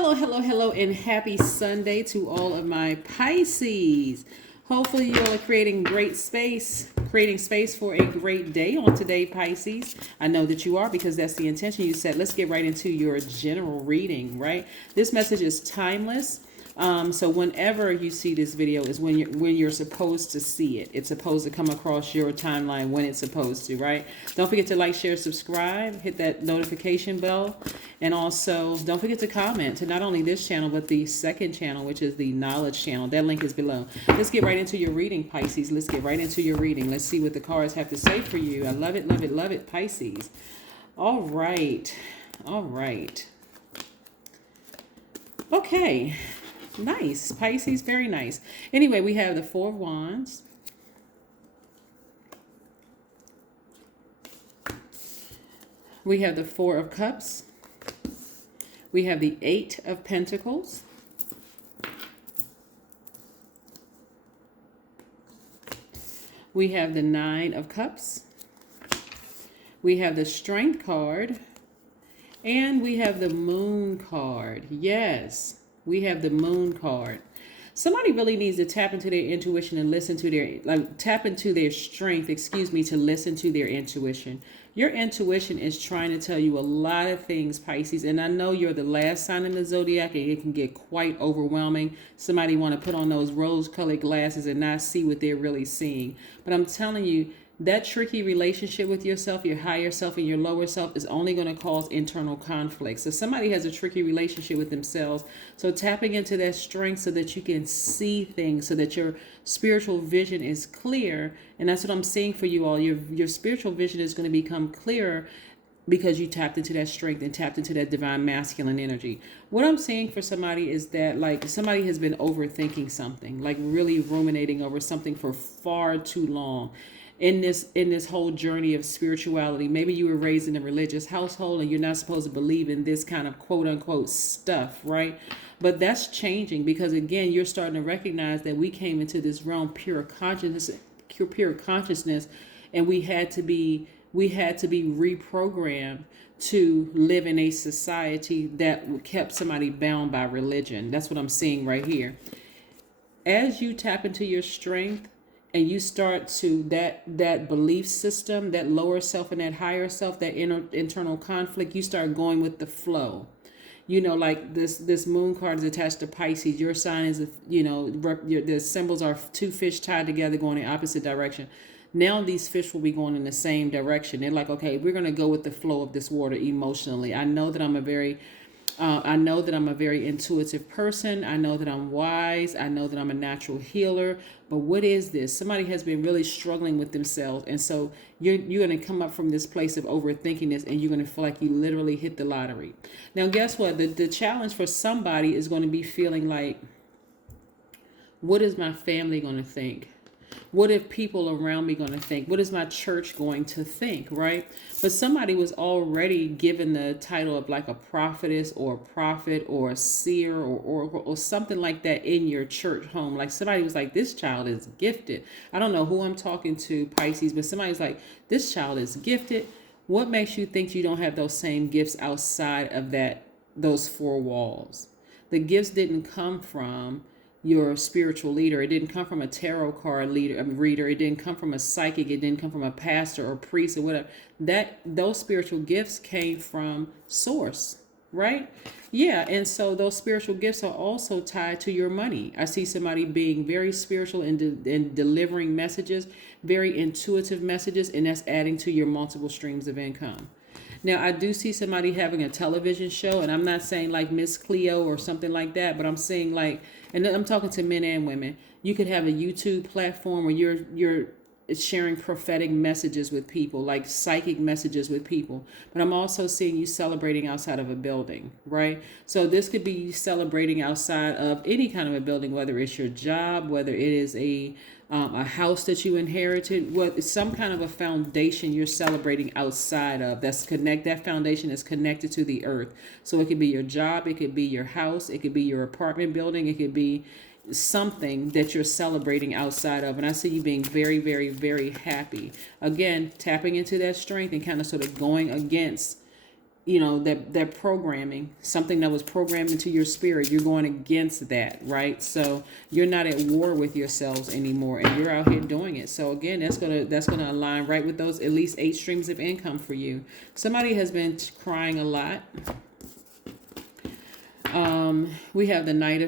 Hello, hello, hello, and happy Sunday to all of my Pisces. Hopefully, you all are creating space for a great day on today, Pisces. I know that you are because that's the intention you set. Let's get right into your general reading, right? This message is timeless. So whenever you see this video is when you're supposed to see it. It's supposed to come across your timeline when it's supposed to, right? Don't forget to like, share, subscribe, hit that notification bell, and also don't forget to comment to not only this channel but the second channel, which is the knowledge channel. That link is below. Let's get right into your reading, Pisces. Let's get right into your reading. Let's see what the cards have to say for you. I love it, love it, love it, Pisces. All right. All right. Okay. Nice, Pisces, very nice. Anyway, we have the Four of Wands. We have the Four of Cups. We have the Eight of Pentacles. We have the Nine of Cups. We have the Strength card. And we have the Moon card. Yes. We have the Moon card. Somebody really needs to tap into their intuition and listen to tap into their strength, to listen to their intuition. Your intuition is trying to tell you a lot of things, Pisces. And I know you're the last sign in the Zodiac and it can get quite overwhelming. Somebody want to put on those rose-colored glasses and not see what they're really seeing. But I'm telling you, that tricky relationship with yourself, your higher self and your lower self, is only going to cause internal conflict. So somebody has a tricky relationship with themselves. So tapping into that strength so that you can see things, so that your spiritual vision is clear. And that's what I'm seeing for you all. Your spiritual vision is going to become clearer because you tapped into that strength and tapped into that divine masculine energy. What I'm seeing for somebody is that somebody has been overthinking something, really ruminating over something for far too long. In this whole journey of spirituality, maybe you were raised in a religious household and you're not supposed to believe in this kind of quote unquote stuff, right? But that's changing because again, you're starting to recognize that we came into this realm pure consciousness, and we had to be reprogrammed to live in a society that kept somebody bound by religion. That's what I'm seeing right here. As you tap into your strength, and you start to that belief system, that lower self and that higher self, that internal conflict, you start going with the flow. Like this Moon card is attached to Pisces. Your sign is, the symbols are two fish tied together going in opposite direction. Now these fish will be going in the same direction. They're like, okay, we're going to go with the flow of this water emotionally. I know that I'm a very intuitive person. I know that I'm wise. I know that I'm a natural healer. But what is this? Somebody has been really struggling with themselves. And so you're going to come up from this place of overthinking this and you're going to feel like you literally hit the lottery. Now, guess what? The challenge for somebody is going to be feeling like, what is my family going to think? What if people around me going to think? What is my church going to think, right? But somebody was already given the title of like a prophetess or a prophet or a seer or oracle or something like that in your church home. Like somebody was like, this child is gifted. I don't know who I'm talking to, Pisces, but somebody's like, this child is gifted. What makes you think you don't have those same gifts outside of those four walls? The gifts didn't come from your spiritual leader. It didn't come from a tarot card reader. It didn't come from a psychic. It didn't come from a pastor or priest or whatever. Those spiritual gifts came from source, right? Yeah, and so those spiritual gifts are also tied to your money. I see somebody being very spiritual and delivering messages, very intuitive messages, and that's adding to your multiple streams of income. Now, I do see somebody having a television show, and I'm not saying like Miss Cleo or something like that, but I'm saying and I'm talking to men and women. You could have a YouTube platform where you're sharing prophetic messages with people, like psychic messages with people. But I'm also seeing you celebrating outside of a building, right? So this could be you celebrating outside of any kind of a building, whether it's your job, whether it is a house that you inherited, some kind of a foundation you're celebrating outside of that foundation is connected to the earth. So it could be your job, it could be your house, it could be your apartment building, it could be something that you're celebrating outside of. And I see you being very, very, very happy. Again, tapping into that strength and kind of sort of going against that programming, something that was programmed into your spirit, you're going against that, right? So you're not at war with yourselves anymore, and you're out here doing it. So again, that's gonna align right with those at least 8 streams of income for you. Somebody has been crying a lot. We have the Knight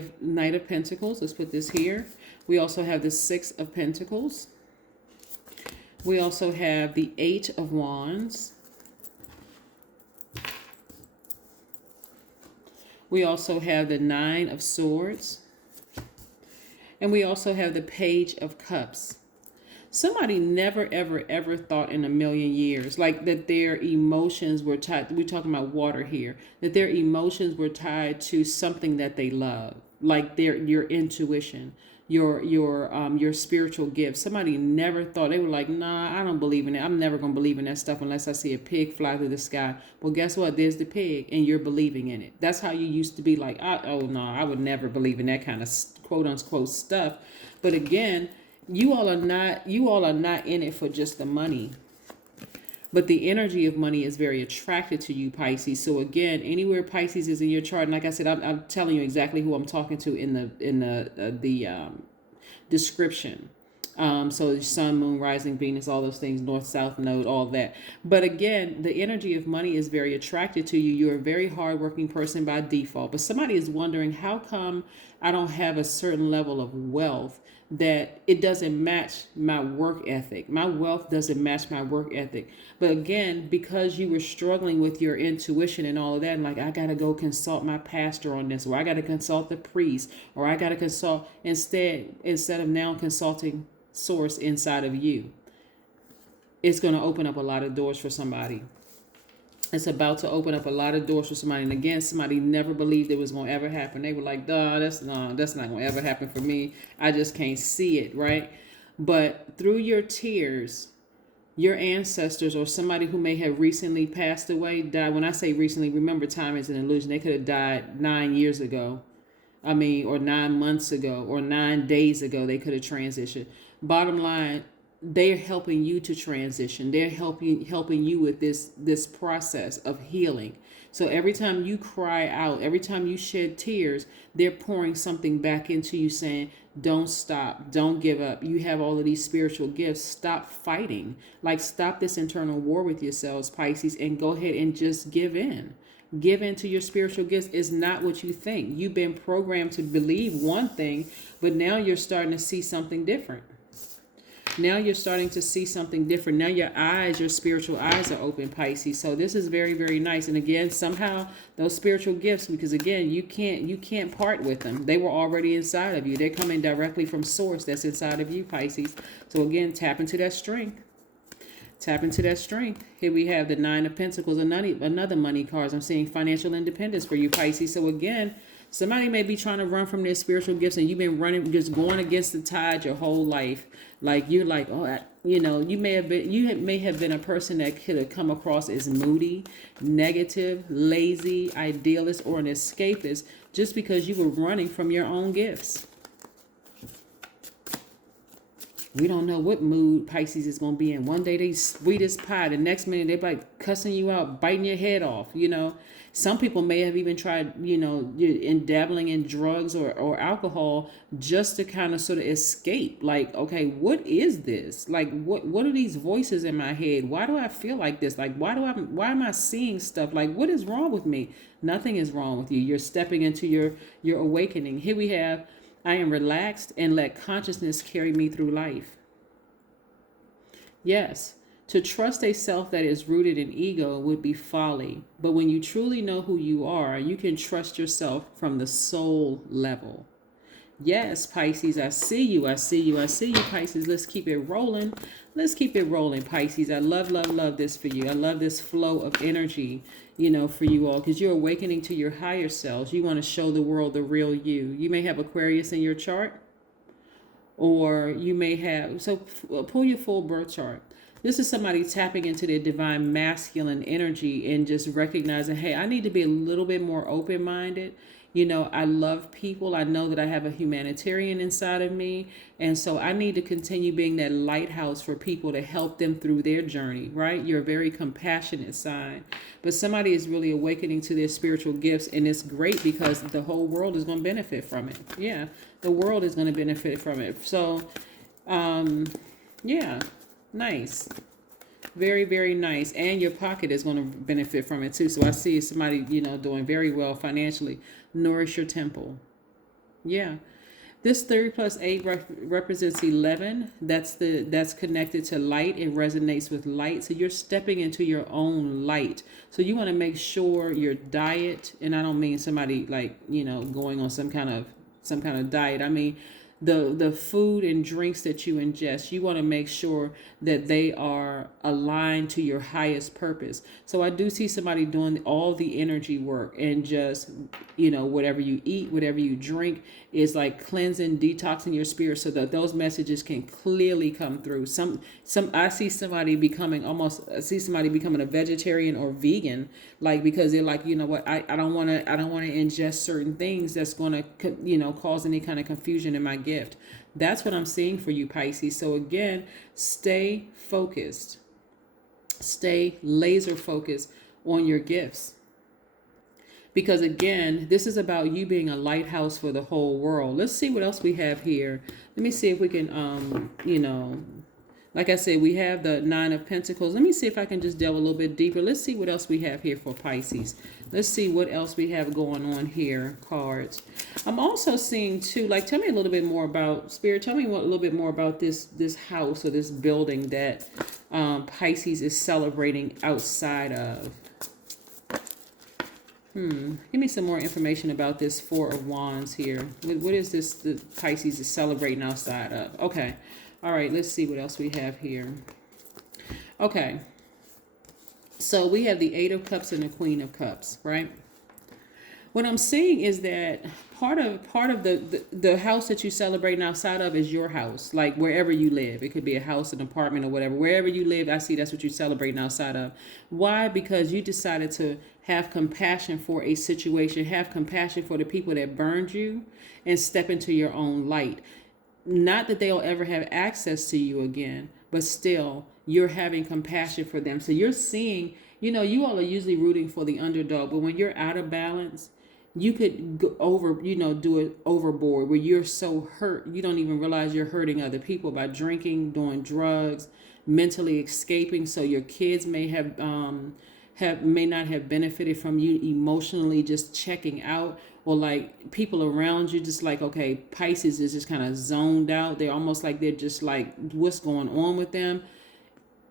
of Pentacles. Let's put this here. We also have the 6 of Pentacles. We also have the 8 of Wands. We also have the 9 of Swords. And we also have the Page of Cups. Somebody never, ever, ever thought in a million years, like that their emotions were tied. We're talking about water here, that their emotions were tied to something that they love, like your intuition, your spiritual gifts. Somebody never thought, they were like, nah, I don't believe in it. I'm never going to believe in that stuff unless I see a pig fly through the sky. Well, guess what? There's the pig and you're believing in it. That's how you used to be like, oh no, I would never believe in that kind of quote unquote stuff. But again, you all are not in it for just the money. But the energy of money is very attracted to you, Pisces. So again, anywhere Pisces is in your chart, and like I said, I'm telling you exactly who I'm talking to in the description. So sun, moon, rising, Venus, all those things, north, south node, all that. But again, the energy of money is very attracted to you. You're a very hardworking person by default. But somebody is wondering, how come I don't have a certain level of wealth that it doesn't match my work ethic? My wealth doesn't match my work ethic. But again, because you were struggling with your intuition and all of that, and like, I got to go consult my pastor on this, or I got to consult the priest, or I got to consult instead of now consulting source inside of you, it's going to open up a lot of doors for somebody. It's about to open up a lot of doors for somebody. And again, somebody never believed it was going to ever happen. They were like, duh, that's not going to ever happen for me. I just can't see it, right? But through your tears, your ancestors or somebody who may have recently passed away, died. When I say recently, remember time is an illusion. They could have died 9 years ago. Or 9 months ago, or 9 days ago, they could have transitioned. Bottom line, they're helping you to transition. They're helping you with this process of healing. So every time you cry out, every time you shed tears, they're pouring something back into you, saying, don't stop, don't give up. You have all of these spiritual gifts. Stop fighting. Like, stop this internal war with yourselves, Pisces, and go ahead and just give in. Give into your spiritual gifts. Is not what you think. You've been programmed to believe one thing, but now you're starting to see something different. Now you're starting to see something different. Now your spiritual eyes are open, Pisces. So this is very, very nice. And again, somehow those spiritual gifts, because again, you can't part with them. They were already inside of you. They're coming directly from source that's inside of you, Pisces. So again, tap into that strength. Tap into that strength. Here we have the 9 of Pentacles, another money card. I'm seeing financial independence for you, Pisces. So again, somebody may be trying to run from their spiritual gifts, and you've been running, just going against the tide your whole life. Like, you're like, you may have been a person that could have come across as moody, negative, lazy, idealist, or an escapist, just because you were running from your own gifts. We don't know what mood Pisces is going to be in. One day they sweet as pie. The next minute they like cussing you out, biting your head off, Some people may have even tried, in dabbling in drugs or alcohol just to kind of sort of escape. Like, okay, what is this? Like, what are these voices in my head? Why do I feel like this? Like, why am I seeing stuff? Like, what is wrong with me? Nothing is wrong with you. You're stepping into your awakening. Here we have, I am relaxed and let consciousness carry me through life. Yes, to trust a self that is rooted in ego would be folly. But when you truly know who you are, you can trust yourself from the soul level. Yes, Pisces, I see you, Pisces. Let's keep it rolling. Let's keep it rolling, Pisces. I love, love, love this for you. I love this flow of energy, for you all, because you're awakening to your higher selves. You want to show the world the real you. You may have Aquarius in your chart, or you may have, so pull your full birth chart. This is somebody tapping into their divine masculine energy and just recognizing, hey, I need to be a little bit more open-minded. You know, I love people. I know that I have a humanitarian inside of me. And so I need to continue being that lighthouse for people to help them through their journey, right? You're a very compassionate sign. But somebody is really awakening to their spiritual gifts. And it's great because the whole world is going to benefit from it. Yeah, the world is going to benefit from it. So, yeah, nice. Very, very nice. And your pocket is going to benefit from it too. So I see somebody, you know, doing very well financially. Nourish your temple. Yeah. This 30 plus 8 represents 11. That's connected to light. It resonates with light. So you're stepping into your own light. So you want to make sure your diet, and I don't mean somebody like, you know, going on some kind of diet. I mean the food and drinks that you ingest, you want to make sure that they are aligned to your highest purpose. So I do see somebody doing all the energy work, and just, you know, whatever you eat, whatever you drink is like cleansing, detoxing your spirit so that those messages can clearly come through. I see somebody becoming a vegetarian or vegan, like, because they're like, you know what, I don't want to ingest certain things that's going to, you know, cause any kind of confusion in my gift. That's what I'm seeing for you, Pisces. So again, stay focused. Stay laser focused on your gifts. Because again, this is about you being a lighthouse for the whole world. Let's see what else we have here. Let me see if we can, you know, like I said, we have the 9 of Pentacles. Let me see if I can just delve a little bit deeper. Let's see what else we have here for Pisces. Let's see what else we have going on here, cards. I'm also seeing too, like, tell me a little bit more about, Spirit, tell me a little bit more about this house or this building that Pisces is celebrating outside of. Give me some more information about this 4 of Wands here. What is this the Pisces is celebrating outside of? Okay. All right, let's see what else we have here. Okay. So we have the 8 of Cups and the Queen of Cups, right? What I'm seeing is that part of the house that you celebrating outside of is your house, like wherever you live. It could be a house, an apartment, or whatever. Wherever you live, I see that's what you're celebrating outside of. Why? Because you decided to have compassion for a situation, have compassion for the people that burned you, and step into your own light. Not that they'll ever have access to you again, but still you're having compassion for them. So you're seeing, you know, you all are usually rooting for the underdog, but when you're out of balance, you could go over, you know, do it overboard where you're so hurt you don't even realize you're hurting other people by drinking, doing drugs, mentally escaping. So your kids may may not have benefited from you emotionally just checking out, or like people around you just like, okay, Pisces is just kind of zoned out. They're almost like they're just like, what's going on with them?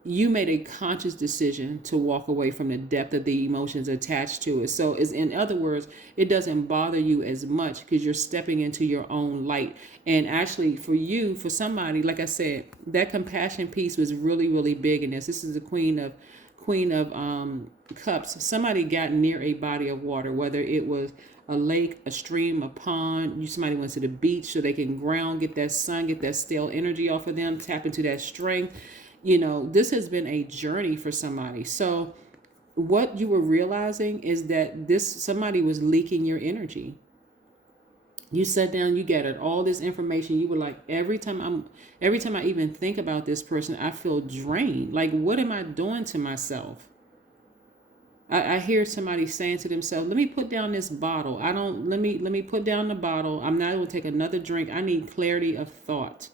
You made a conscious decision to walk away from the depth of the emotions attached to it. So is, in other words, it doesn't bother you as much because you're stepping into your own light. And actually for you, for somebody, like I said, that compassion piece was really, really big in this. This is the Queen of Cups. Somebody got near a body of water, whether it was a lake, a stream, a pond. Somebody went to the beach so they can ground, get that sun, get that stale energy off of them, tap into that strength. You know, this has been a journey for somebody. So what you were realizing is that somebody was leaking your energy. You sat down, you gathered all this information. You were like, every time I even think about this person, I feel drained. Like, what am I doing to myself? I hear somebody saying to themselves, let me put down this bottle. Let me put down the bottle. I'm not going to take another drink. I need clarity of thought.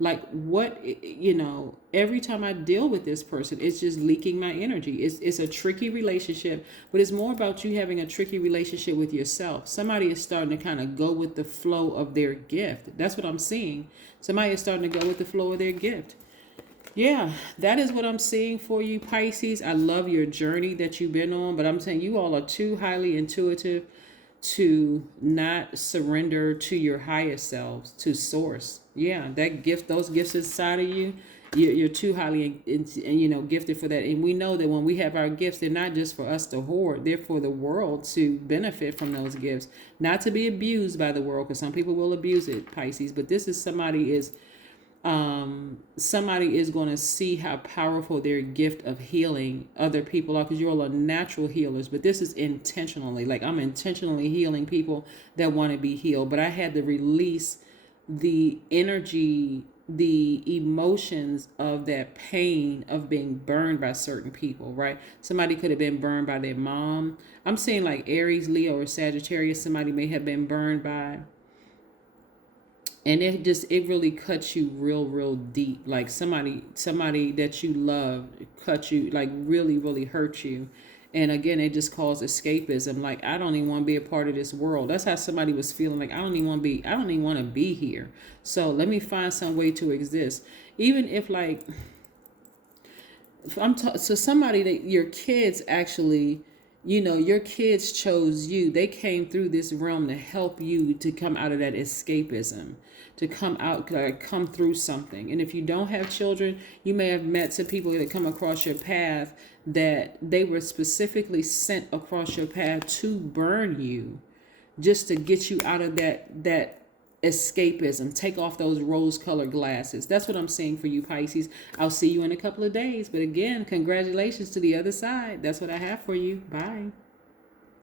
Like, what, you know, every time I deal with this person, it's just leaking my energy. It's a tricky relationship, but it's more about you having a tricky relationship with yourself. Somebody is starting to kind of go with the flow of their gift. That's what I'm seeing. Somebody is starting to go with the flow of their gift. Yeah, that is what I'm seeing for you, Pisces. I love your journey that you've been on, but I'm saying you all are too highly intuitive to not surrender to your highest selves, to source. Yeah, that gift, those gifts inside of you, you're too highly gifted for that. And we know that when we have our gifts, they're not just for us to hoard, they're for the world to benefit from those gifts, not to be abused by the world, because some people will abuse it, Pisces. But this is somebody is Somebody is going to see how powerful their gift of healing other people are, because you're all natural healers, but this is intentionally, like I'm intentionally healing people that want to be healed. But I had to release the energy, the emotions of that pain of being burned by certain people, right? Somebody could have been burned by their mom. I'm saying like Aries, Leo, or Sagittarius. Somebody may have been burned by, and it really cuts you real deep. Like somebody that you love cut you, like really hurt you. And again, it just caused escapism. Like, I don't even want to be a part of this world. That's how somebody was feeling. Like, I don't even want to be here. So let me find some way to exist. Even if, like, so somebody that your kids actually, your kids chose you. They came through this realm to help you to come out of that escapism, to come out, like come through something. And if you don't have children, you may have met some people that come across your path that they were specifically sent across your path to burn you, just to get you out of that escapism. Take off those rose-colored glasses. That's what I'm saying for you, Pisces. I'll see you in a couple of days. But again, congratulations to the other side. That's what I have for you. Bye.